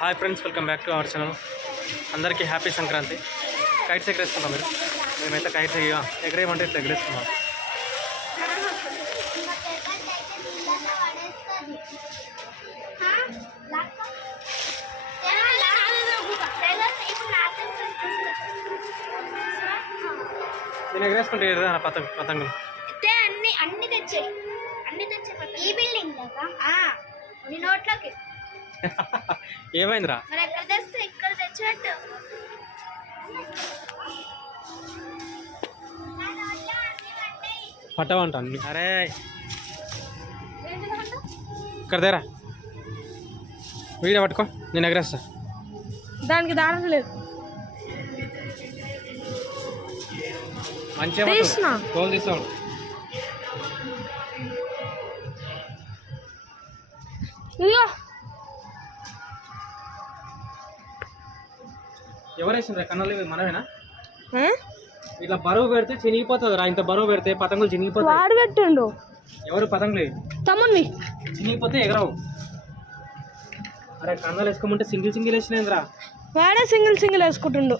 Hi friends welcome back to our channel అందరికీ happy Sankranti. Kites ఎగరేస్తున్నాం మీరు. మేమైతే కైట్స్ ఎగ ఎగరేయమంటే ఇట్లా ఎగరేస్తున్నాం నేను ఎగరేసుకుంటే ఎగరేదా పతంగ పతంగులు. అన్ని అన్ని తెచ్చాయి. అన్ని తెచ్చే ఈ బిల్డింగ్ నీ నోట్లోకి. ఏమైందిరా? పట్టవంట అరే. ఇక్కడ దేరా వీడియో పట్టుకో నేను ఎగరేస్తా. దానికి దారం లేదు. మంచిగా. తోలు తీసాడు ఇదిగో. ఎవరేసిండ్రా? కన్నాలు మనమేనా? ఇట్లా బరువు పెడితే చినిగిపోతుంది రా ఇంత బరువు పెడితే పతంగులు చినిగిపోతాయి. వాడు పెట్టిండు. ఎవరు పతంగులు ఇవి? తమ్ముడిని చినిగిపోతే ఎగరవు. అరే కన్నాలు వేసుకోమంటే సింగిల్ సింగిల్ వేసినాయింద్రా వాడే సింగిల్ సింగిల్ వేసుకుంటుండు.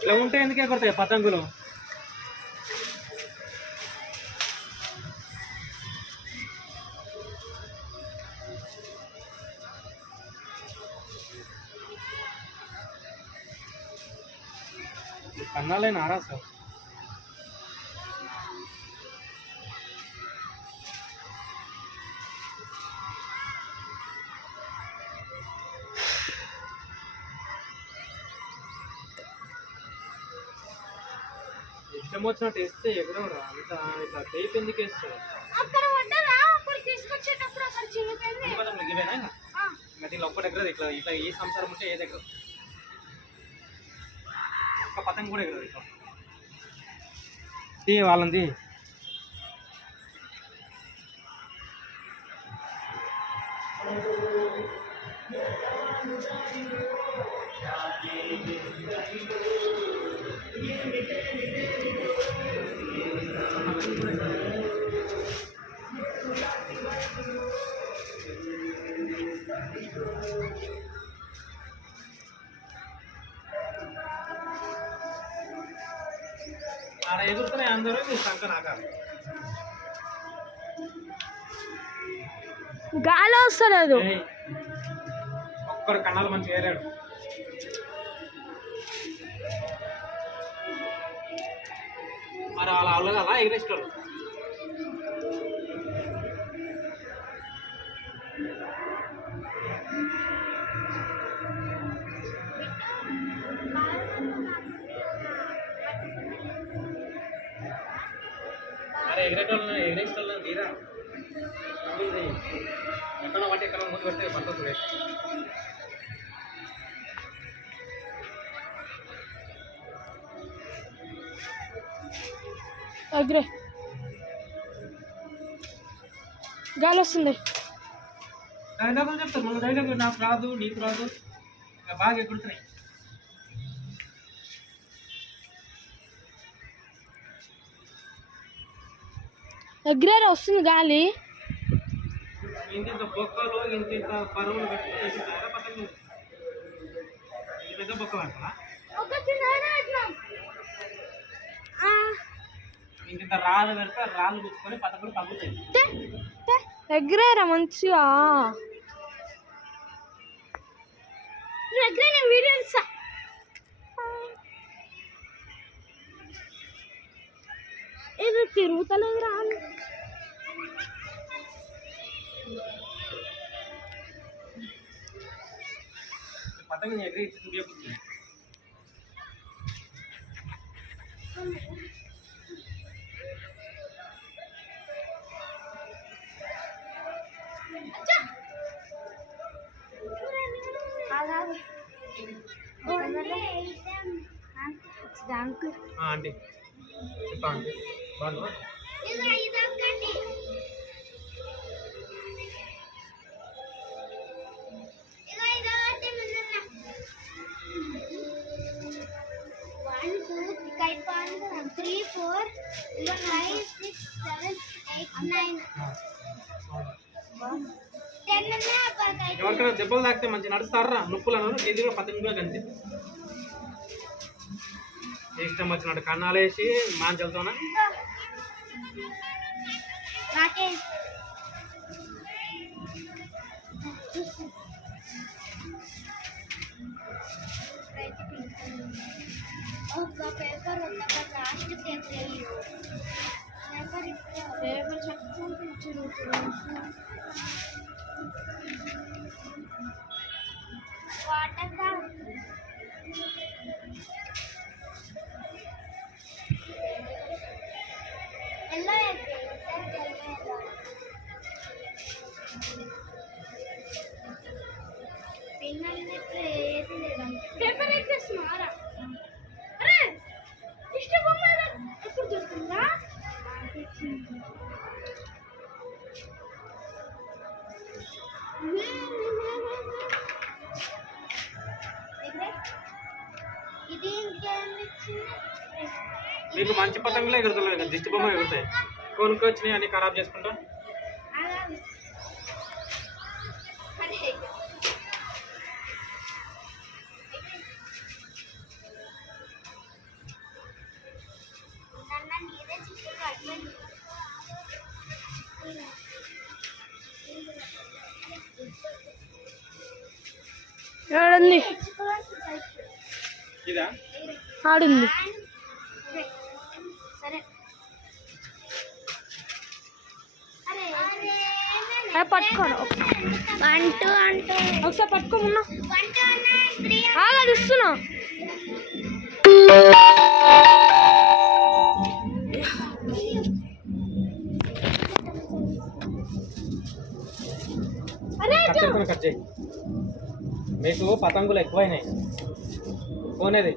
ఇట్లా ఉంటే ఎందుకే కొడతాయి పతంగులు? కన్నాలే నారా సార్? ఇష్టం వచ్చినట్టు వేస్తే ఎగరవరా అంత ఇట్లా టేప్ ఎందుకు వేస్తారు? అక్కడ పడ్డదా అప్పుడు తీసుకొచ్చేటప్పుడు అక్కడ చిరిగిపోయింది ఈ పతంగులు ఇవేనా ఇంకా? ఇంకా దీనిలో ఒక్కటి ఎగరదు ఇట్లా ఇట్లా ఏ సంసారం ఉంటే ఏది ఎగరదు ఒక్క పతంగ కూడా ఎగరదు ఇట్లా. తీ వాళ్ళని ఆడ ఎగురుతున్నాయి అందరూ మీ సంక నాకాలి గాలి వస్తలేదు. ఏయ్, ఒక్కడు కన్నాలు మంచిగా ఏరాడు. మరి అలా అవ్వలేదు అలా ఎగిరేస్తారు అరే ఎగిరేటోళ్ళని ఎగిరేసేటోళ్ళని తీరా? ఎక్కడ పట్టి ఎక్కడ ముందు పెడితే పడుతుంది ఎగ్రే గాలి వస్తుంది. డైలాగులు చెప్తారు. మన డైలాగులు నాకు రాదు నీకు రాదు. బాగా ఎగురుతున్నాయి. ఎగ్రేరా వస్తుంది గాలి. ఇంత బొక్కలు ఇంత పరువులు పెట్టి పెద్ద బొక్కలు అంటారా ఒక చిన్న ఇట్లా ఇంత రాళ్ళు పెడితే రాళ్ళు గుచ్చుకొని పతంగులు తగ్గుతాయి. ఎగ్రేరా మంచిగా. వీడియో ఇస్తా ఇది తిరుగుతలేదు రా. పతంగు ఎగిరి ఇచ్చి ఆంటీ. చెప్పా ఎవరికైనా దెబ్బలు తాకితే మంచి నడుస్తారా? నొప్పులు అన్నారు ఇది కూడా పతంగి కూడా ఇష్టం వచ్చినట్టు కన్నాలు వేసి మాంచలతోన రాకేష్ ఒక పేపర్ ఉంది ఒక లాస్ట్ పేపర్ పేపర్ పేపర్ చెప్పుకుంటు మీకు మంచి పతంగులే ఎగురుతలేదు కదా దిష్టి బొమ్మ ఎగురుతాయి. కొనుక్కొచ్చినాయి అన్ని ఖరాబ్ చేసుకుంటా? ఇదా? ఆడుంది. పట్టుకోను. వన్ టూ అంటూ ఒకసారి పట్టుకోమున్నా. ఆగదు ఇస్తున్నా. మీకు పతంగులు ఎక్కువైనాయి. పోనేది.